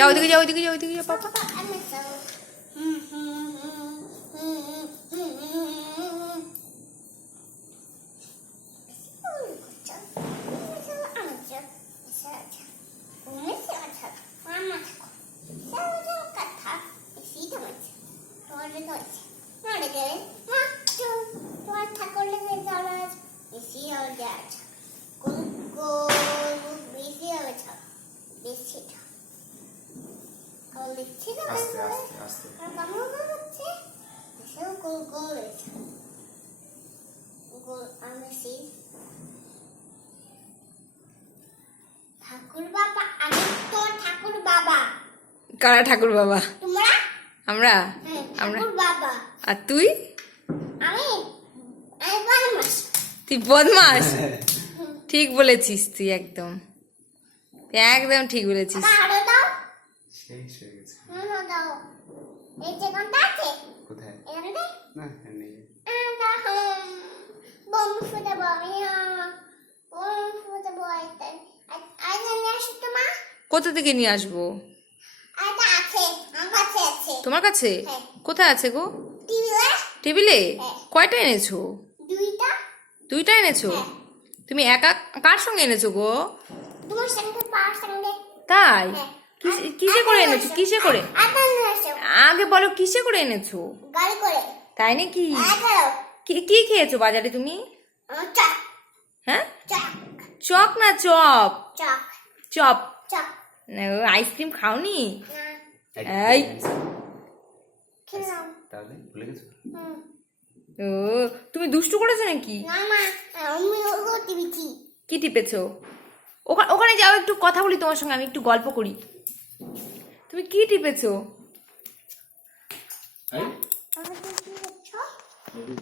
যাও ওইদিকে যাও ওইদিকে যাও ওইদিকে যাও পাপা। আস্তে আস্তে আস্তে ঠাকুর বাবা, আমি তো ঠাকুর বাবা। কারা ঠাকুর বাবা? তোমরা? আমরা ঠাকুর বাবা। আর তুই? আমি বদমাস। তুই বদমাস। ঠিক বলেছিস তুই, একদম একদম ঠিক বলেছিস। আরো দাও। শেষ হয়ে গেছে। দাও। এই যে কোনটা আছে? কোথায়? এখানে? না নেই। বম্বু ফুটাবো আমি। বম্বু ফুটাবো আইতাই। আজ নিয়ে আসো তোমা। কোথা থেকে নিয়ে আসবো? আইতা আছে, আমার কাছে আছে। তোমার কাছে? হ্যাঁ। কোথায় আছে গো? টিভিতে? টেবিলে? হ্যাঁ। কয়টা এনেছো? দুইটা। দুইটা এনেছো? হ্যাঁ। তুমি একা কার সঙ্গে এনেছো গো? তোমার সঙ্গে পাওয়ার সঙ্গে। তাই? হ্যাঁ। কিসে করে এনেছো? কিসে করে? আটা নিয়ে আসো। আগে বলো কিসে করে এনেছো? গাড়ি করে। তাই নাকি? আটা। কি কি খেয়েছো বাজারে তুমি? চক। হ্যাঁ? চক। চক না চপ? চক। চপ। চক। আইসক্রিম খাওনি? না। এই। খেলাম। তাহলে ভুলে গেছো? ও, তুমি দুষ্টু করেছো নাকি? না মা, আমি ওগো টিভিছি। কি টিপেছো? ওখানে যাও, একটু কথা বলি তোমার সঙ্গে, আমি একটু গল্প করি। তুমি কি টিপেছো? এই আমাকে কি করছো?